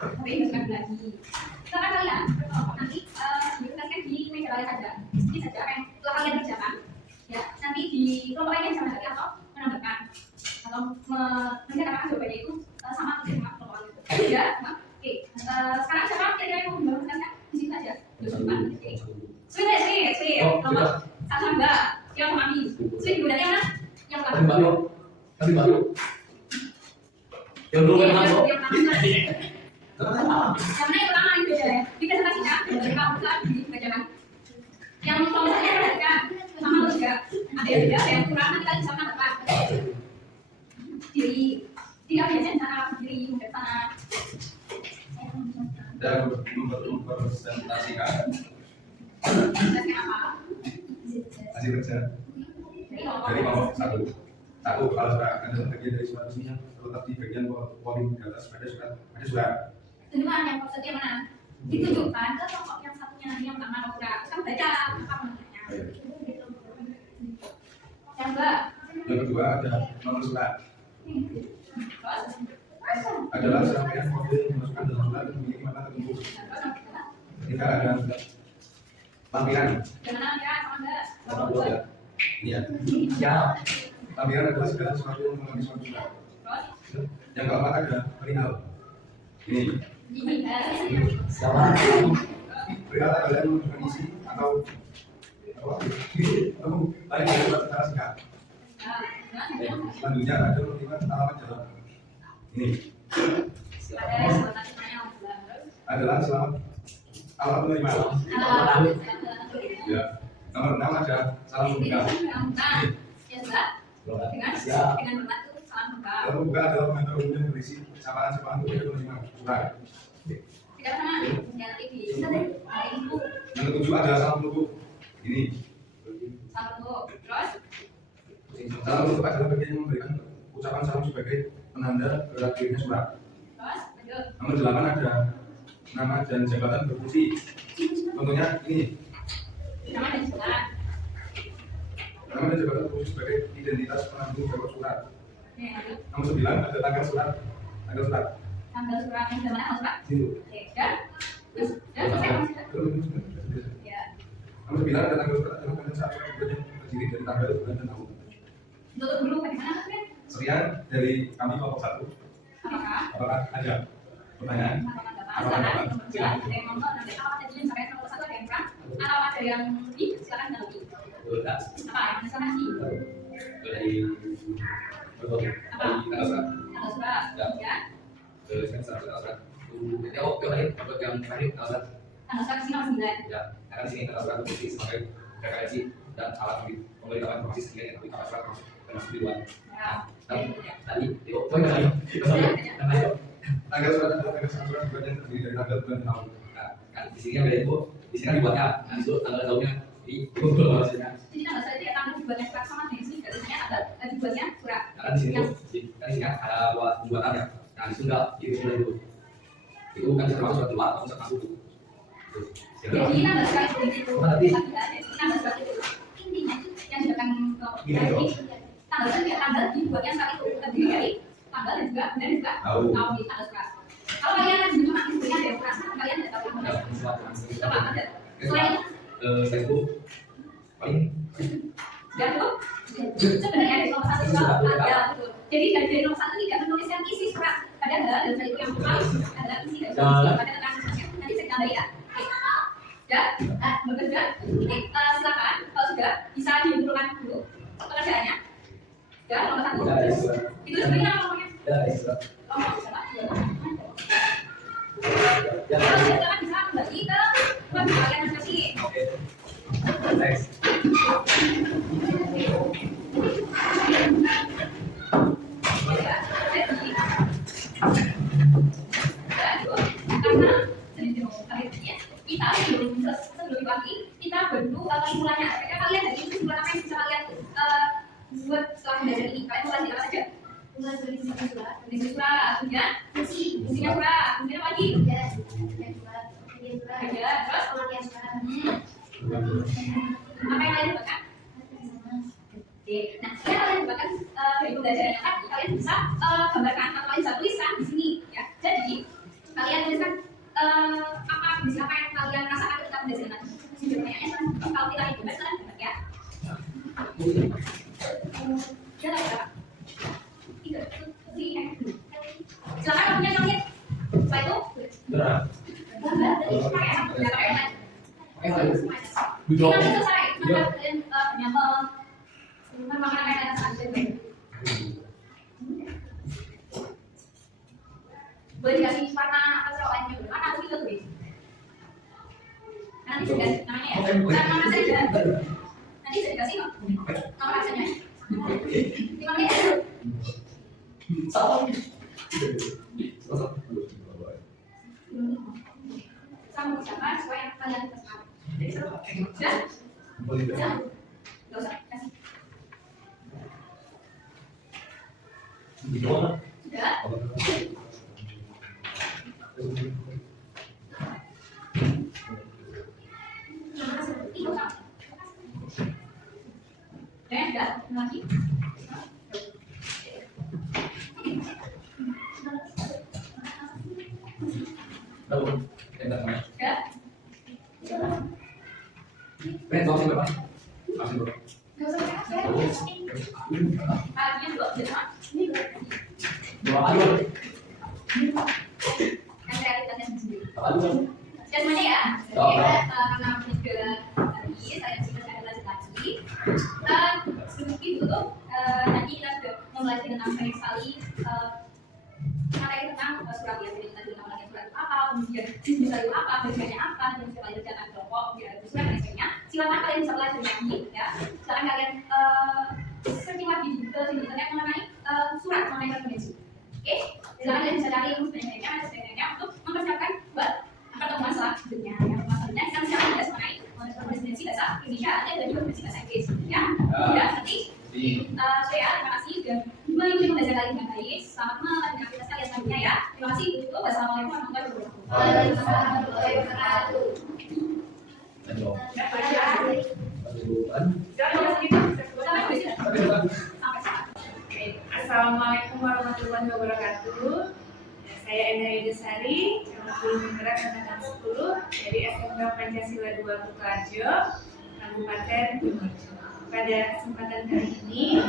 Oke, silakan lagi. Silakan kalian. Nanti ditugaskan di meja lain saja. Ini saja yang telah kalian kerjakan. Ya, nanti di kelompok lainnya bisa lagi atau menambahkan atau menceritakan jawabannya itu sama tidak sama kelompok itu. Ya, oke. Sekarang siapa kira-kira yang mau membangun di sini saja. Oke. Sweet. Kelompok satu sama dua, yang sama B. Sering digunakan yang mana? Yang Kasih pertama. Mbak, kasih Mbak. Yang dulu kan masuk. Yang mana yang pertama ini beda ya? Dipresentasikan dari kamu di bacakan. Yang kelompok satu perhatikan sama lo juga. Ada yang beda, ada yang kurang. Nanti kita bisa menambahkan. Diri tidak biasa sana diri ke sana. Dan mempresentasikan Presentasikan apa? hasil kerja dari kelompok satu. Satu, kalau sudah ada bagian dari surat resminya terletak di bagian polling di atas ada surat. Tunjukkan yang maksudnya mana? Ditunjukkan ke kelompok yang satunya nanti yang pertama kalau sudah kita baca apa namanya. Yang kedua, Yang kedua ada nomor surat. terus Adalah serangkaian kode yang dimasukkan dalam surat dan memiliki makna tertentu. Ketiga ada lampiran. jangan ya sama enggak? Nomor dua ya. Ini ya. Ya. Lampiran adalah segala sesuatu yang mengalami suatu surat. Terus Yang keempat ada perihal. Ini ini Siapa? perihal adalah yang menunjukkan isi atau apa? Lain dari surat secara singkat. Selanjutnya ada penerimaan alamat jalan. Ini ada sebutan yang adalah selamat alamat penerima. Ya. Nomor 6 ada salam membuka. dengan membantu salam buka. Salam membuka adalah komentar umum yang berisi sapaan-sapaan kepada penerima surat. Tidak sama, yang ini ada ibu Yang ketujuh ada salam penutup. Ini salam buka. Terus salam penutup adalah bagian yang memberikan ucapan salam sebagai penanda berakhirnya surat. terus lanjut. Nomor 8 ada nama dan jabatan berfungsi. Contohnya ini. Nama dan surat. Nama dan jabatan berfungsi sebagai identitas penanggung jawab surat. Oke, lanjut. Nomor 9 ada tanggal surat. Tanggal surat. Tanggal surat yang sudah mana surat? Situ. Oke, dan terus dan selesai. Ya, Nomor 9 ada tanggal surat adalah tanggal saat surat yang terdiri dari tanggal, bulan, dan tahun. tutup dulu bagaimana kan? Sekian dari kami kelompok 1. Apakah? Apakah ada pertanyaan? Silakan ada yang nonton, ada apa tadi yang sampai nomor satu ada yang kurang atau ada yang lebih silakan yang lebih. Apa yang bisa ngasih? Dari tanggal surat. Tanggal surat, ya. Sekarang surat. Oh, yang terakhir tanggal surat. Tanggal surat sini nomor 9. Ya, karena di sini tanggal surat berfungsi sebagai referensi dan alat memberitahuan informasi sekalian yang tanggal surat termasuk di luar. Ya. Tadi, itu poin tadi. Tanggal surat adalah tanggal saat surat bulan yang terdiri dari tanggal, bulan, dan tahun. Nah, kan di sini kan beda itu. Di sini kan dibuatnya, nah itu tanggal tahunnya di Google maksudnya. Jadi tanggal surat itu ya tanggal dibuatnya surat sama di sini garisnya tanggal dibuatnya surat. Karena di sini tuh, kan di sini kan ada buat pembuatannya. Nah, itu enggak, itu sudah dulu. Itu kan termasuk surat luar, atau surat masuk tuh. Jadi tanggal surat itu tanggal surat itu intinya yang sedangkan tanggal surat ya tanggal dibuatnya surat itu terdiri dari tanggal dan juga tahun di tanggal surat. Kalau kalian kan cuma sebenarnya ada yang kurang, kalian tidak tahu yang mana. Apa ada? Selain Saya itu paling dan itu sebenarnya di nomor satu juga ada betul. Jadi dari nomor satu tidak menuliskan isi surat, padahal dan itu yang paling adalah isi dari surat pada tekanan. Nanti saya tambah ya. Ya, bagus ya. Oke, silakan kalau sudah bisa dikumpulkan dulu pekerjaannya. Ya, nomor satu. Itu sebenarnya apa namanya? Oh, siapa? Kalau silakan bisa kembali ke bagian masing-masing. Next. Kita sebelum pagi kita bantu kesimpulannya. Kira kalian dari ini kesimpulan apa yang bisa kalian buat setelah belajar ini? Kalian mulai dari apa saja? Mulai dari surat, kemudian isinya surat, kemudian apa lagi? Kerja, terus apa yang kalian buatkan? Oke, nah yang kalian buatkan dari pembelajaran yang tadi kalian bisa gambarkan atau kalian bisa tuliskan di sini ya. Jadi kalian tuliskan apa kondisi apa yang kalian rasakan ketika belajar nanti. Pertanyaannya kan kalau kita itu kan gambar ya. Ya lah. Silakan punya contohnya. Setelah itu gambar dari pakai apa? Pakai apa? Ini selesai. Cuma kalian menyapa makanan kayak saja. Boleh dikasih warna apa serawannya? Warna aku itu tuh. Nanti saya kasih namanya ya. Nama saja. Nanti saya kasih nama rasanya. 5 menit. Sama. Sama siapa supaya kalian tersemangat. Jadi seru. Sudah? Sudah? Nggak usah. Kasih. Sudah? Sudah? Lagi? Đâu? Em đặt máy. Sudah? Bên đó xem được không? Nggak usah pakai. Paginya juga bisa. Dua aduh. Kan realitasnya sendiri. Aduh. Ya semuanya ya. Jadi karena juga tadi saya sudah lanjut lagi. Sebelum itu nanti kita sudah mempelajari tentang banyak sekali materi tentang surat ya. Jadi tadi namanya surat apa, kemudian surat itu apa, bagiannya apa, dan bisa lanjutkan kelompok, surat dan sebagainya. Silakan kalian bisa belajar lagi ya. Silakan kalian searching lagi di internet mengenai surat mengenai referensi. Oke, silakan kalian bisa cari ilmu sebanyak-banyaknya untuk mempersiapkan buat pertemuan selanjutnya. Yang maksudnya kita bisa belajar mengenai presidensi bahasa Indonesia dan juga presidensi bahasa Inggris. Ya, sudah nanti saya terima kasih sudah mengikuti pembelajaran kali dengan baik. Selamat melanjutkan aktivitas kalian selanjutnya ya. Terima kasih. Wassalamualaikum warahmatullahi wabarakatuh. Waalaikumsalam warahmatullahi wabarakatuh. Aduh. Assalamualaikum warahmatullahi wabarakatuh. Saya Endah Yudesari, guru penggerak angkatan 10 dari SMK Pancasila 2 Kutoarjo, Kabupaten Purworejo. Pada kesempatan kali ini,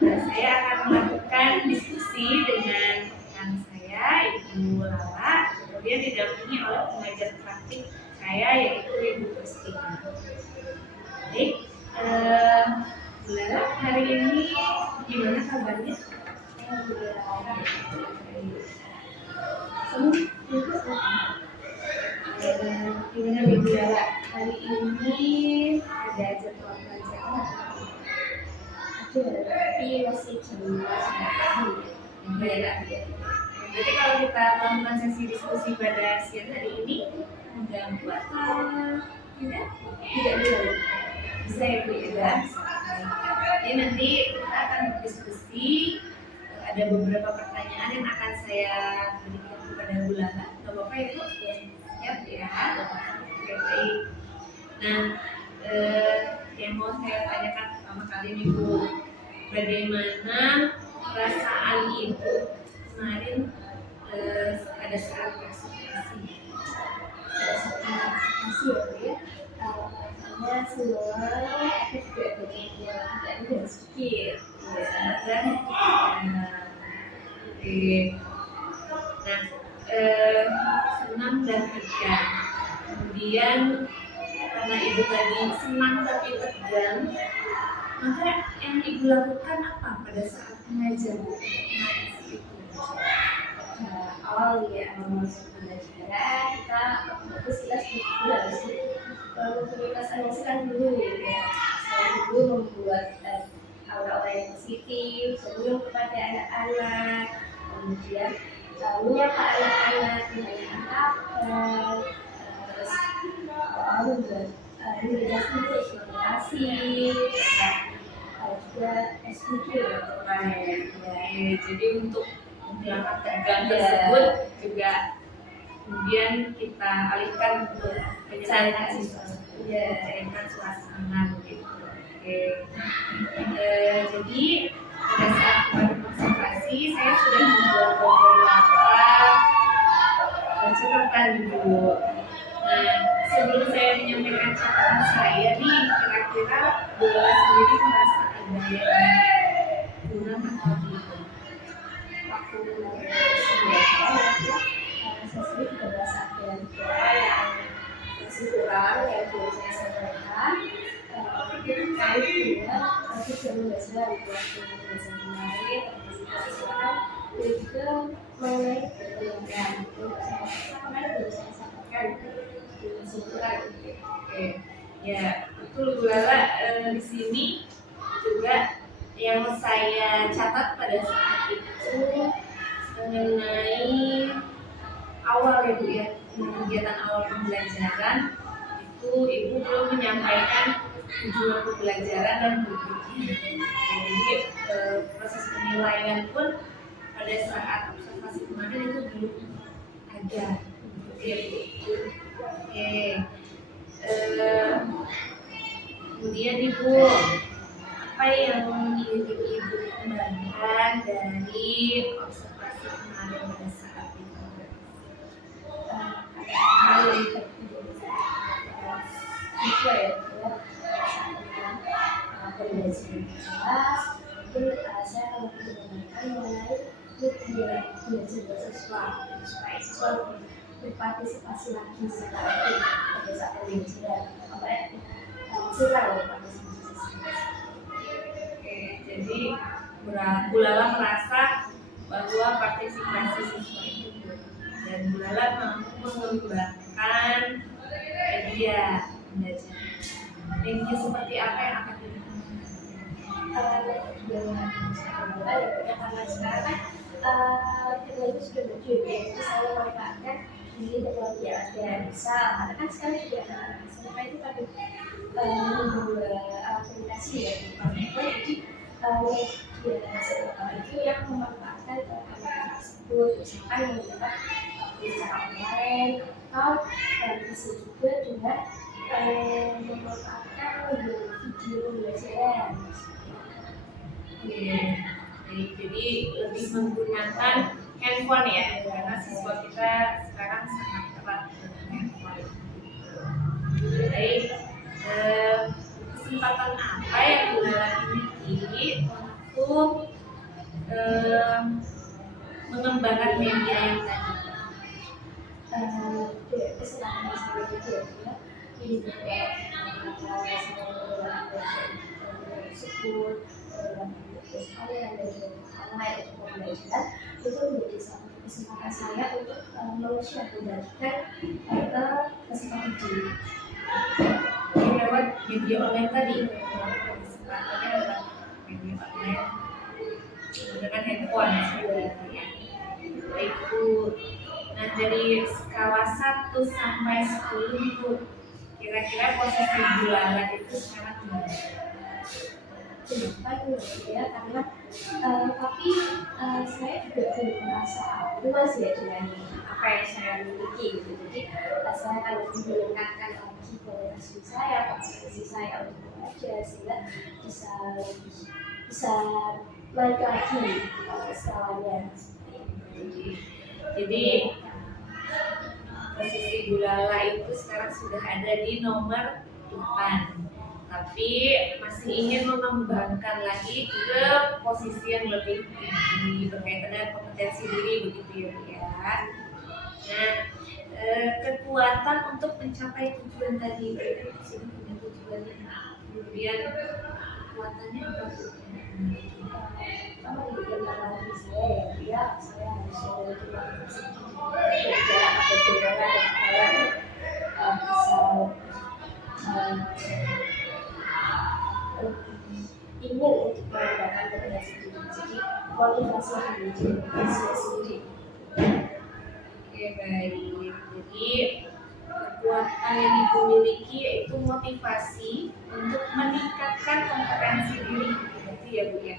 saya akan melakukan diskusi dengan rekan saya, Ibu Lala, kemudian didampingi oleh pengajar praktik saya, yaitu Ibu Kristina. Baik, Bu Lala, hari ini gimana kabarnya? Gimana Ibu Lala? Hari ini ada jadwal pelajaran? Tapi masih jam 12 Baik. Jadi kalau kita melakukan sesi diskusi pada siang hari ini, mengganggu atau tidak? tidak dulu. Bisa ya Bu ya. Ya nanti kita akan berdiskusi. Ada beberapa pertanyaan yang akan saya berikan kepada Bu Lala. Gak apa-apa ya Bu? Siap ya. Oke, baik. Nah, yang mau saya tanyakan pertama kali nih Bu, bagaimana perasaan Ibu kemarin pada saat presentasi? Masih ya Bu ya. Rasanya semua aku juga banyak yang sedikit. Dan nah, senang dan tegang. Kemudian karena Ibu tadi senang tapi tegang, maka yang Ibu lakukan apa pada saat mengajar Bu? Mengatasi itu? Awal masuk pembelajaran kita fokus kita harus rutinitas emosional dulu ya. Saya dulu membuat aura-aura yang positif sebelum kepada anak-anak, kemudian menyapa anak-anak dengan kabar, terus membuat meditasi terima kasih, juga SPG Ya, jadi untuk menghilangkan tegang tersebut juga kemudian kita alihkan untuk mencairkan suasana begitu. Oke. Jadi pada saat observasi saya sudah membuat beberapa catatan Ibu. Nah, sebelum saya menyampaikan catatan saya nih, kira-kira Bu Lala sendiri merasa ada yang kurang atau tidak? waktu sebelah saya sendiri juga merasa ada beberapa yang masih kurang yang belum saya sampaikan. kedua tujuan belajar waktu pembelajaran kemarin termasuk silakan dan juga mengenai keterangan untuk saya kemarin belum saya sampaikan di kesimpulan. Oke, ya betul Bu Lala. Di sini juga yang saya catat pada saat itu mengenai awal ya Bu ya, kegiatan awal pembelajaran itu Ibu belum menyampaikan tujuan pembelajaran dan bentuknya. Jadi proses penilaian pun pada saat observasi kemarin itu belum ada. Oke, Bu. Oke. Kemudian Ibu, apa yang ingin Ibu kembangkan dari observasi kemarin pada saat itu? Hal yang siswa ya, pembelajaran kelas mungkin saya akan menggunakan mengenai belajar siswa supaya siswa berpartisipasi lagi secara aktif pada saat pembelajaran siswa berpartisipasi. Oke, jadi Bu Lala merasa bahwa partisipasi siswa itu dan Bu Lala mampu mengembangkan media belajar. Media seperti apa yang akan dikembangkan? Karena sekarang kan teknologi sudah maju ya, jadi saya memanfaatkan ini teknologi yang ada misal karena kan sekarang juga ada SMP itu pada membuat aplikasi ya di jadi media itu yang memanfaatkan aplikasi tersebut misalkan menggunakan secara online atau bisa juga dengan memanfaatkan video pembelajaran. Jadi lebih menggunakan handphone ya, karena siswa kita sekarang sangat erat dengan handphone. Baik, kesempatan apa yang Bu Lala miliki untuk mengembangkan media yang tadi? Kesempatan yang saya miliki adalah ini juga tersebut online untuk pembelajaran itu menjadi satu kesempatan saya untuk mensosialisasikan ke kesempatan diri. Lewat media online tadi, kesempatannya lewat media online menggunakan handphone seperti itu ya. Baik Bu. Nah dari skala 1 sampai 10 Bu, kira-kira posisi Bu Lala itu sekarang gimana? Kenapa ya? Karena tapi saya juga belum merasa puas ya dengan apa yang saya miliki gitu. Jadi saya akan lebih meningkatkan lagi kualitas saya, kompetensi saya untuk belajar sehingga bisa naik lagi skalanya. Jadi posisi Bu Lala itu sekarang sudah ada di nomor 8, tapi masih ingin mengembangkan lagi ke posisi yang lebih tinggi berkaitan dengan kompetensi diri begitu ya Bu ya. Nah, kekuatan untuk mencapai tujuan tadi itu sudah punya tujuannya. Kemudian kekuatannya apa Bu? Pertama diberikan diri saya ya, saya harus memiliki motivasi berjalan atau dorongan yang bisa ingin untuk mengembangkan kompetensi diri. Jadi motivasi diri saya sendiri. Oke baik. Jadi kekuatan yang Ibu miliki yaitu motivasi untuk meningkatkan kompetensi diri. Berarti ya Bu ya.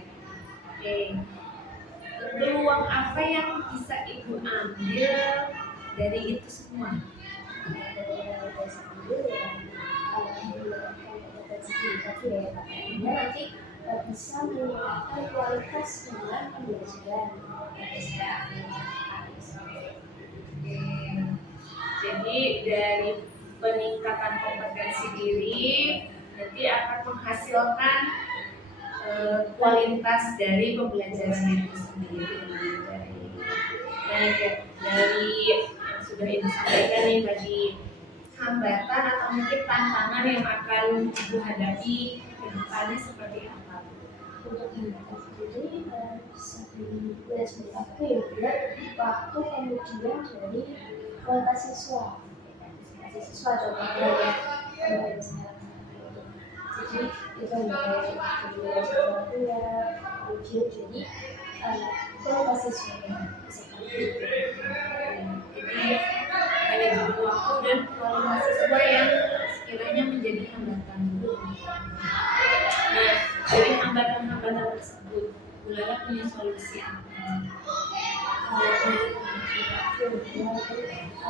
Oke. Peluang apa yang bisa Ibu ambil dari itu semua? Nanti bisa meningkatkan kualitas dengan pembelajaran yang saya Oke. Jadi dari peningkatan kompetensi diri nanti akan menghasilkan kualitas dari pembelajaran itu sendiri. Dari yang sudah Ibu sampaikan nih tadi, hambatan atau mungkin tantangan yang akan Ibu hadapi ke depannya seperti apa? Untuk hambatan sendiri bisa dilihat sebagai apa ya, biar waktu kemudian dari kualitas siswa contohnya ya, misalnya jadi itu dari orang tua, kemudian jadi kualitas siswanya seperti itu. Jadi manajemen waktu dan kualitas siswa yang sekiranya menjadi hambatan. Nah, dari hambatan-hambatan tersebut, Bu Lala punya solusi apa?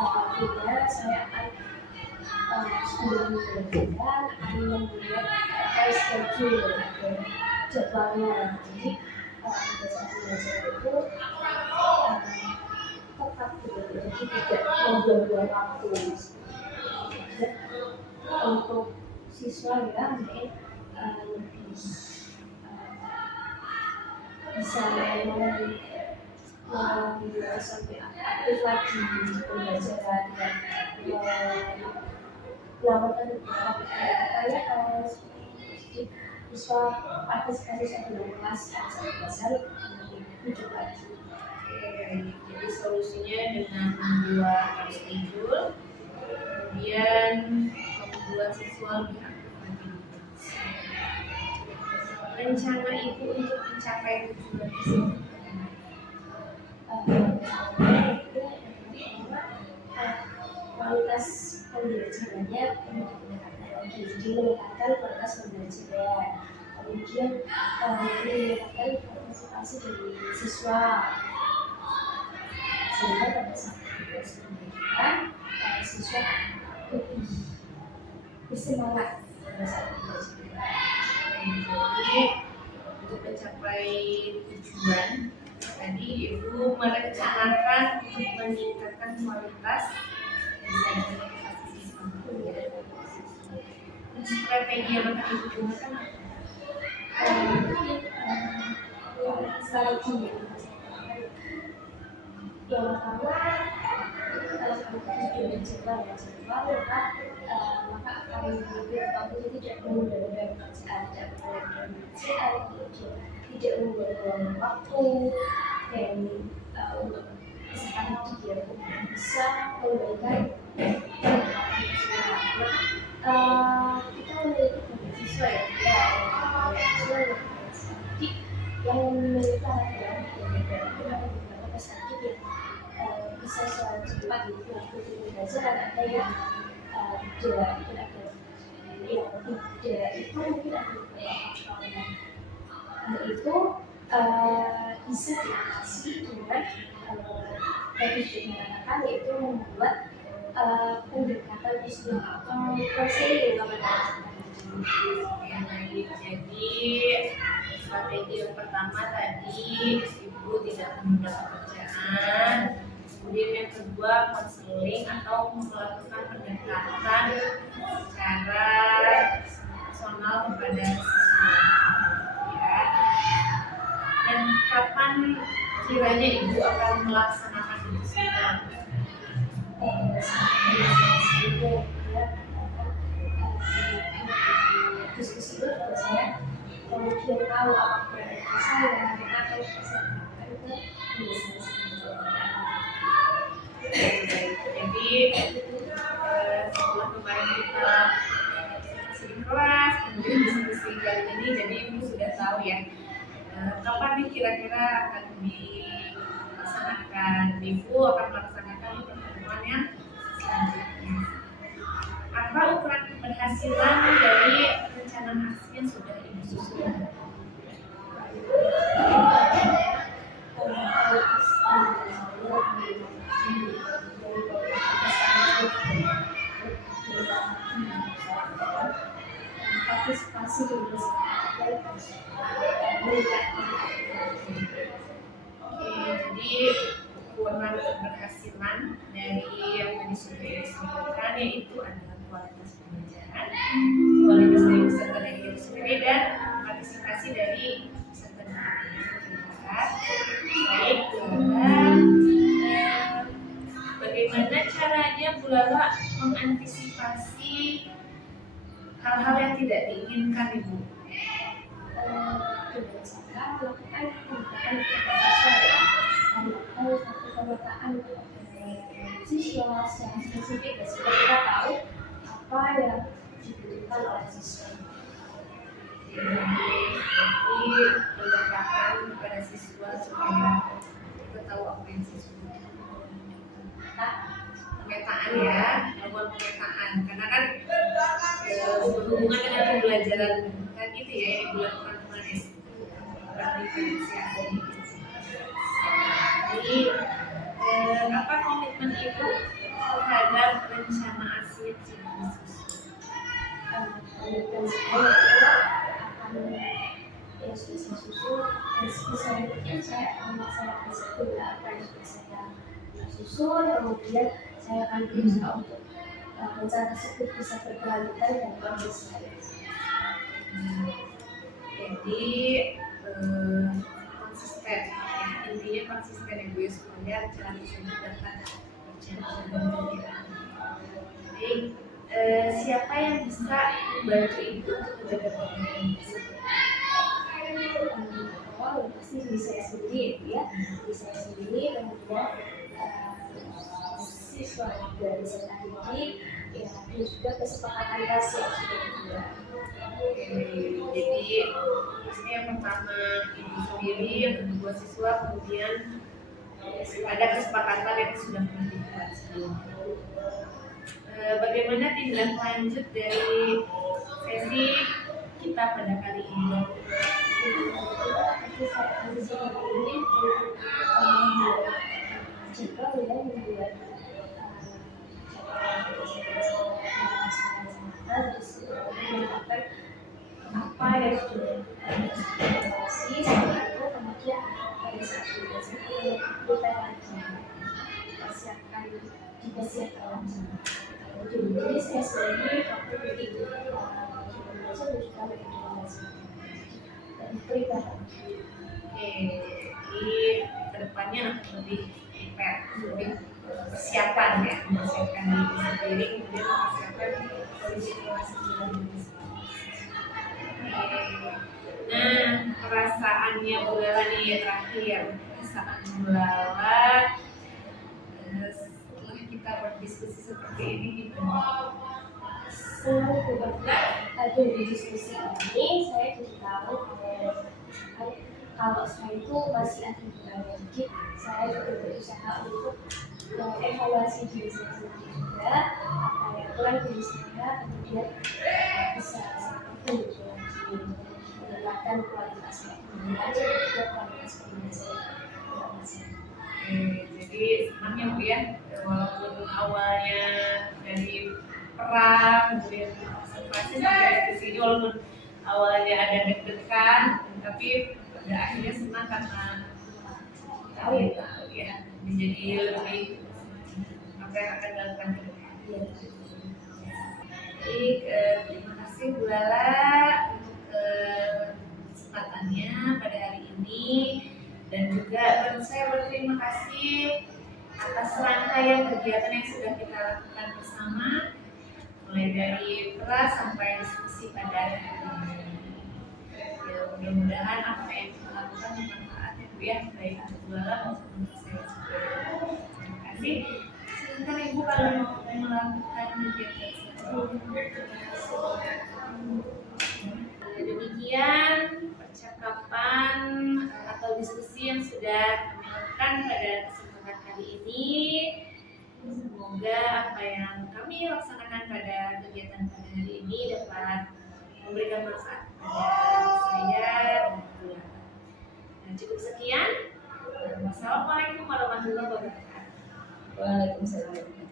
Artinya saya akan sebelum belajar akan membuat schedule jadwalnya. Jadi pada saat belajar itu tepat gitu, jadi tidak membuang-buang waktu. Untuk siswa ya mungkin lebih bisa sampai aktif lagi pembelajaran dan melakukan beberapa kayak siswa partisipasi satu kelas satu belajar hidup lagi. Jadi solusinya dengan membuat schedule, kemudian membuat siswa lebih aktif lagi. Rencana Ibu untuk mencapai tujuan tersebut? Kualitas pembelajarannya untuk meningkatkan lagi, jadi meningkatkan kualitas pembelajaran, kemudian meningkatkan partisipasi dari siswa sehingga pada saat proses pendidikan siswa lebih bersemangat pada saat belajar. Jadi untuk mencapai tujuan tadi Ibu merencanakan untuk meningkatkan kualitas dan partisipasi siswa. Strategi yang akan Ibu gunakan Strategi yang pertama kalau kita jadwal maka akan membuat waktu itu tidak menunda-nunda pekerjaan, kemudian tidak membuang waktu dan untuk misalkan dia bisa memberikan pendapatan siswa. Kita memiliki banyak siswa ya, siswa yang memiliki anak beberapa perspektif yang bisa secara cepat waktu belajar, ada yang tidak itu mungkin ada beberapa itu bisa diatasi dengan tadi sudah mengatakan yaitu membuat pendekatan istilah atau konseling Jadi strategi yang pertama tadi Ibu tidak menunda pekerjaan, kemudian yang kedua konseling atau melakukan pendekatan secara personal kepada siswa. Ya. Dan kapan kiranya Ibu akan melaksanakan itu semua? Diskusi itu biasanya kemudian tahu apa yang bisa yang kita akan persiapkan itu bisa. Jadi setelah kemarin kita diskusi di kelas, kemudian diskusi kali ini, jadi Ibu sudah tahu ya kapan nih kira-kira akan dilaksanakan. Ibu akan melaksanakan pertemuan yang selanjutnya. Apa ukuran keberhasilan dari rencana aksi yang sudah Ibu susun? Partisipasi dari Jadi ukuran keberhasilan dari yang tadi sudah disebutkan yaitu adalah kualitas pembelajaran, kualitas dari peserta dan diri sendiri, dan partisipasi dari peserta dan baik, bagaimana caranya Bu Lala mengantisipasi hal-hal yang tidak diinginkan Ibu? pemetaan siswa secara spesifik sehingga kita tahu apa yang dibutuhkan oleh siswa. Jadi pendekatan kepada siswa supaya kita tahu apa yang siswa butuhkan. Pemetaan ya, melakukan pemetaan karena kan berhubungan dengan pembelajaran kan itu ya yang dilakukan kemarin diferensiasi. Jadi apa komitmen ibu terhadap rencana asyik Komitmen saya adalah akan ya sudah saya susun dan sebisa mungkin saya akan melaksanakan segala apa yang sudah saya susun, kemudian saya akan berusaha untuk rencana tersebut bisa berkelanjutan dan konsisten. Jadi konsisten, intinya konsisten ya Bu ya, supaya rencana tersebut dapat berjalan. Baik, siapa yang bisa membantu ibu untuk menjaga komitmen tersebut? Awal pasti diri saya sendiri ya, diri saya sendiri, kemudian siswa juga bisa dididik, ya dan juga kesepakatan kelas yang sudah dibuat. Jadi maksudnya yang pertama ibu sendiri, yang kedua siswa, kemudian ada kesepakatan yang sudah pernah dibuat sebelumnya. Bagaimana tindak lanjut dari sesi kita pada kali ini? Tapi saya akan ini juga mulai membuat menetapkan apa yang sudah evaluasi setelah itu kemudian pada saat itu kita persiapkan juga siapkan. Jadi saya sendiri waktu itu belajar juga berinformasi dan pribadi. Jadi kedepannya lebih prepare, lebih persiapan ya, mempersiapkan diri sendiri, kemudian mempersiapkan situasi sendiri. Nah, perasaannya Bu Lala nih terakhir, perasaan Bu Lala setelah kita berdiskusi seperti ini gimana? Ada di diskusi ini saya jadi tahu kalau saya itu masih ada kurangnya, jadi saya juga berusaha untuk evaluasi diri saya sendiri juga apa yang kurang diri saya, kemudian bisa saya meningkatkan kualitas saya belajar dan juga kualitas pembelajaran saya. Jadi senangnya Bu ya, walaupun awalnya dari perang, kemudian observasi sampai diskusi ini, walaupun awalnya ada deg-degan, tapi pada akhirnya senang karena tahu ya, menjadi lebih apa yang akan dilakukan ke depan. Baik, terima kasih Bu Lala untuk kesempatannya pada hari ini, dan juga saya berterima kasih atas rangkaian kegiatan yang sudah kita lakukan bersama, mulai dari pra sampai diskusi pada hari ini. Ya, mudah-mudahan apa yang kita lakukan bermanfaat ya Bu ya, baik untuk Bu Lala maupun untuk saya sendiri. Terima kasih. Silakan Ibu kalau mau melakukan kegiatan selanjutnya. Demikian percakapan atau diskusi yang sudah kami lakukan pada kesempatan kali ini. Semoga apa yang kami laksanakan pada kegiatan pada hari ini dapat memberikan manfaat kepada saya dan Bu Lala. Dan cukup sekian. Wassalamualaikum warahmatullahi wabarakatuh. Waalaikumsalam.